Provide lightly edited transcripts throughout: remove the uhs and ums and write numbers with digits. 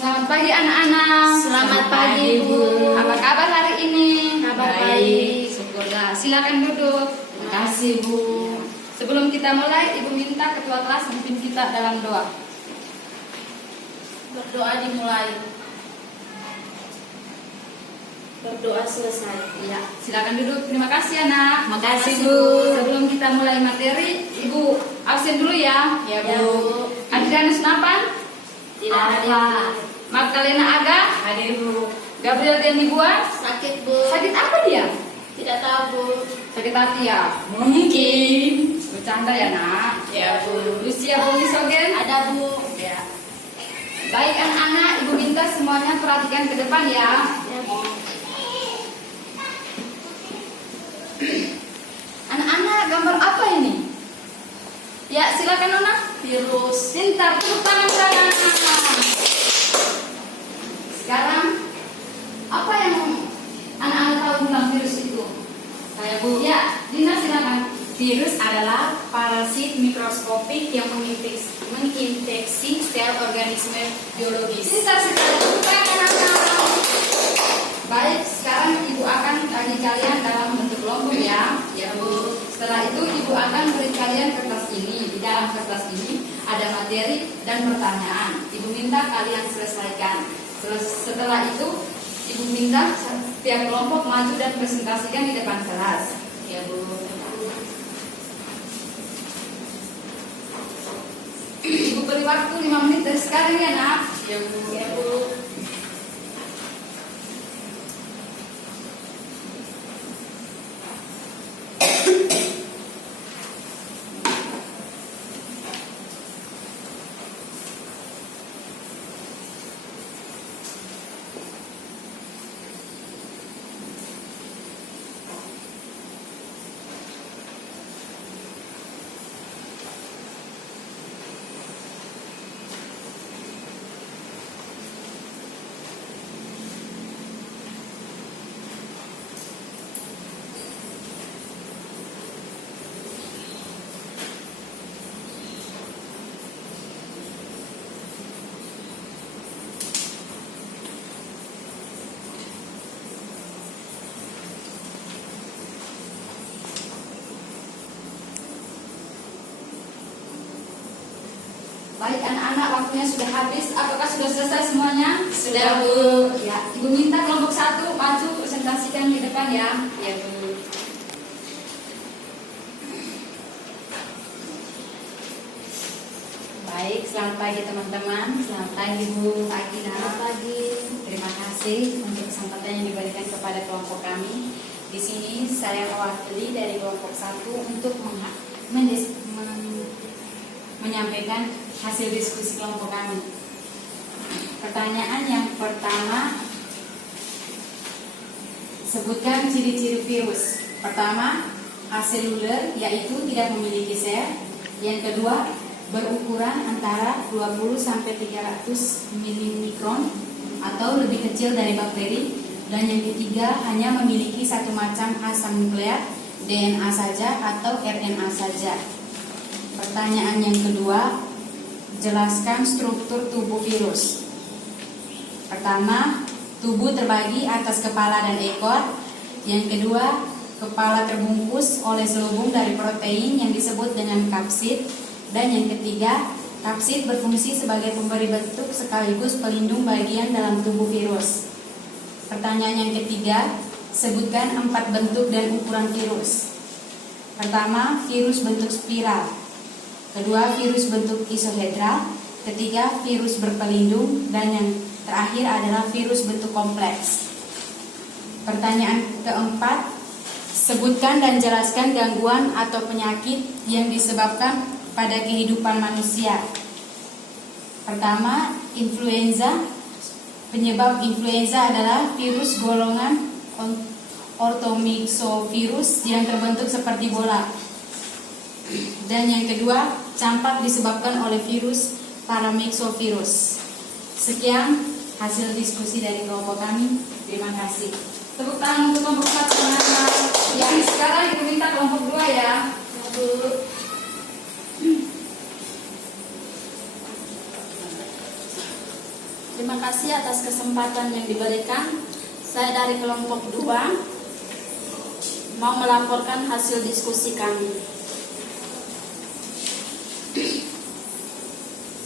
Selamat pagi anak-anak. Selamat pagi, Bu. Apa kabar hari ini? Kabar baik. Syukurlah. Silakan duduk. Terima kasih, Bu. Sebelum kita mulai, Ibu minta ketua kelas memimpin kita dalam doa. Berdoa dimulai. Berdoa selesai. Ya, silakan duduk. Terima kasih anak. Terima kasih, Bu. Sebelum kita mulai materi, Ibu absen dulu ya. Ya, Bu. Adrianus Napan, Tidak hadir. Magdalena Aga, Hadir, Bu. Gabriel Deni Buat. Sakit, Bu. Sakit apa dia? Tidak tahu, Bu. Sakit hati ya? Mungkin. Bercanda ya nak. Ya, Bu. Lucia Bumi Sogen. Ada, Bu. Ya. Baik anak-anak, Ibu minta semuanya perhatikan ke depan ya. Ya, Bu. Anak-anak, gambar apa ini? Ya, silakan Nona. Virus. Pintar, tepuk tangan sana. Sekarang, apa yang anak-anak tahu tentang virus itu? Saya, Bu. Ya, Dina silakan. Virus adalah parasit mikroskopik yang menginfeksi sel organisme biologis. Pintar sekali, tepuk tangan anak-anak. Baik, sekarang Ibu akan bagi kalian dalam bentuk kelompok ya. Ya, Bu. Setelah itu Ibu akan beri kalian kertas ini. Di dalam kertas ini ada materi dan pertanyaan. Ibu minta kalian selesaikan. Setelah itu Ibu minta setiap kelompok maju dan presentasikan di depan kelas. Ya, Bu. Ibu beri waktu 5 menit dari sekarang ya nak. Ya, Bu. Ya, Bu. Baik anak-anak, waktunya sudah habis. Apakah sudah selesai semuanya? Sudah, Bu. Ya, Ibu minta kelompok 1 maju presentasikan di depan ya. Ya, Bu. Baik, selamat pagi teman-teman. Selamat pagi, Bu. Pagi nak. Selamat pagi. Terima kasih untuk kesempatan yang diberikan kepada kelompok kami. Di sini saya mewakili dari kelompok 1 untuk menyampaikan hasil diskusi kelompok kami. Pertanyaan yang pertama, sebutkan ciri-ciri virus. Pertama, aseluler, yaitu tidak memiliki sel. Yang kedua, berukuran antara 20 sampai 300 milimikron atau lebih kecil dari bakteri. Dan yang ketiga, hanya memiliki satu macam asam nukleat, DNA saja atau RNA saja. Pertanyaan yang kedua, jelaskan struktur tubuh virus. Pertama, tubuh terbagi atas kepala dan ekor. Yang kedua, kepala terbungkus oleh selubung dari protein yang disebut dengan kapsid. Dan yang ketiga, kapsid berfungsi sebagai pemberi bentuk sekaligus pelindung bagian dalam tubuh virus. Pertanyaan yang ketiga, sebutkan 4 bentuk dan ukuran virus. Pertama, virus bentuk spiral. Kedua, virus bentuk isohedral. Ketiga, virus berpelindung. Dan yang terakhir adalah virus bentuk kompleks. Pertanyaan keempat, sebutkan dan jelaskan gangguan atau penyakit yang disebabkan pada kehidupan manusia. Pertama, influenza. Penyebab influenza adalah virus golongan orthomyxovirus yang terbentuk seperti bola. Dan yang kedua, campak disebabkan oleh virus paramyxovirus. Sekian hasil diskusi dari kelompok kami. Terima kasih. Tepuk tangan untuk kelompok 1 anak-anak. Ya, sekarang Ibu minta kelompok 2 ya. Bu. Terima kasih atas kesempatan yang diberikan. Saya dari kelompok 2 mau melaporkan hasil diskusi kami.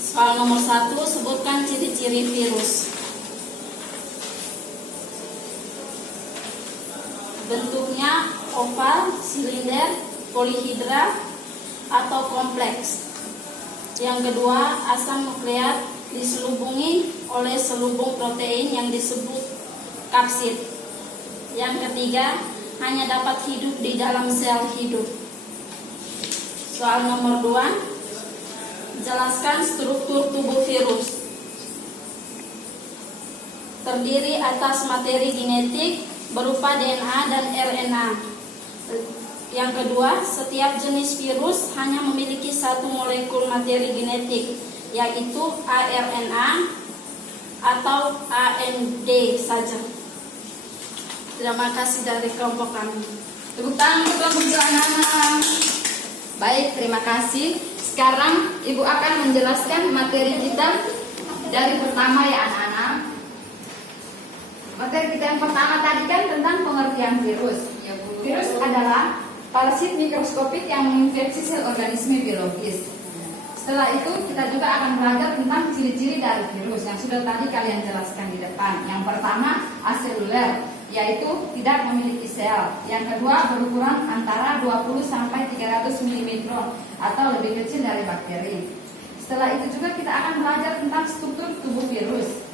Soal nomor 1, sebutkan ciri-ciri virus. Bentuknya oval, silinder, polihidra, atau kompleks. Yang kedua, asam nukleat diselubungi oleh selubung protein yang disebut kapsid. Yang ketiga, hanya dapat hidup di dalam sel hidup. Soal nomor 2, jelaskan struktur tubuh virus. Terdiri atas materi genetik berupa DNA dan RNA. Yang kedua, setiap jenis virus hanya memiliki satu molekul materi genetik, yaitu aRNA atau AND saja. Terima kasih dari kelompok kami. Tepuk tangan untuk kelompok anak-anak. Baik, terima kasih. Sekarang Ibu akan menjelaskan materi kita dari pertama ya anak-anak. Materi kita yang pertama tadi kan tentang pengertian virus. Ya, Bu. Virus adalah parasit mikroskopik yang menginfeksi sel organisme biologis. Setelah itu kita juga akan belajar tentang ciri-ciri dari virus yang sudah tadi kalian jelaskan di depan. Yang pertama, aseluler, yaitu tidak memiliki sel. Yang kedua, berukuran antara 20 sampai 300 mm atau lebih kecil dari bakteri. Setelah itu juga kita akan belajar tentang struktur tubuh virus.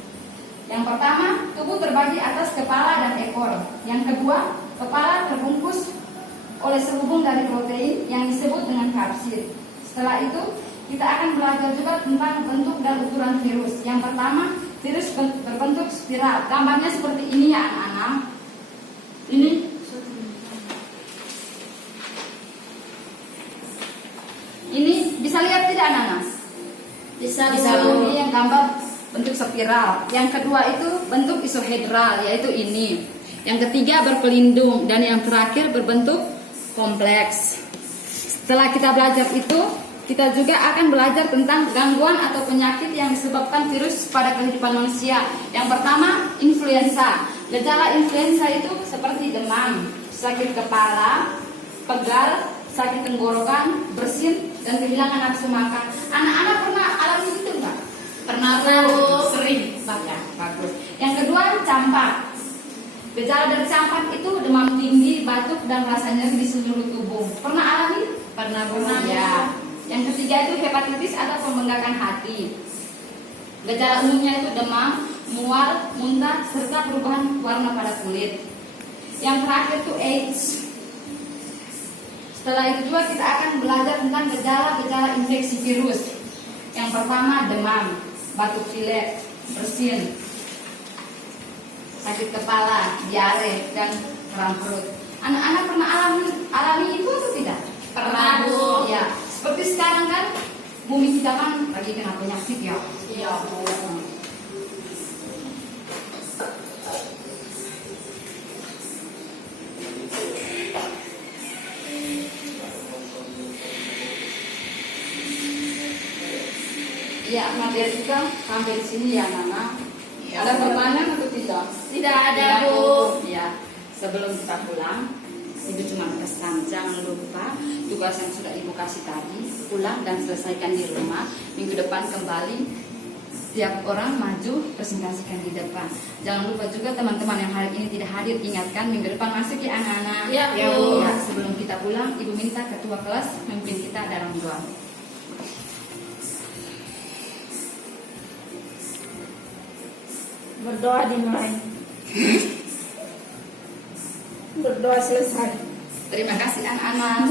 Yang pertama, tubuh terbagi atas kepala dan ekor. Yang kedua, kepala terbungkus oleh selubung dari protein yang disebut dengan kapsid. Setelah itu, kita akan belajar juga tentang bentuk dan ukuran virus. Yang pertama, virus berbentuk spiral. Gambarnya seperti ini ya anak-anak. Ini bisa lihat tidak anak-anak? Bisa Ini yang gambar bentuk spiral. Yang kedua itu bentuk isohedral, yaitu ini. Yang ketiga berpelindung dan yang terakhir berbentuk kompleks. Setelah kita belajar itu, kita juga akan belajar tentang gangguan atau penyakit yang disebabkan virus pada kehidupan manusia. Yang pertama, influenza. Gejala influenza itu seperti demam, sakit kepala, pegal, sakit tenggorokan, bersin, dan kehilangan nafsu makan. Anak-anak pernah alami itu enggak? Pernah sering bahkan. Bagus. Yang kedua, campak. Gejala dari campak itu demam tinggi, batuk, dan rasa nyeri di seluruh tubuh. Pernah alami? Pernah. Ya. Yang ketiga itu hepatitis atau pembengkakan hati. Gejala umumnya itu demam, mual, muntah, serta perubahan warna pada kulit. Yang terakhir itu AIDS. Setelah itu juga kita akan belajar tentang gejala-gejala infeksi virus. Yang pertama demam, batuk pilek, bersin, sakit kepala, diare, dan kram perut. Anak-anak pernah alami itu atau tidak? Pernah, Bu. Ya, seperti sekarang kan bumi kita kan lagi kena penyakit ya. Iya, Bu. Ya, materi kita sampai di sini ya, Nana. Ya, Ada Bu. pertanyaan atau tidak? Tidak ada, Tidak, Bu. Ya, sebelum kita pulang, Ibu cuma pesan jangan lupa tugas yang sudah Ibu kasih tadi pulang dan selesaikan di rumah. Minggu depan kembali tiap orang maju presentasikan di depan. Jangan lupa juga teman-teman yang hari ini tidak hadir ingatkan minggu depan masuk ya anak-anak. Ya, Bu. Ya, sebelum kita pulang, Ibu minta ketua kelas memimpin kita dalam doa. Berdoa dimulai. Berdoa selesai. Terima kasih anak-anak.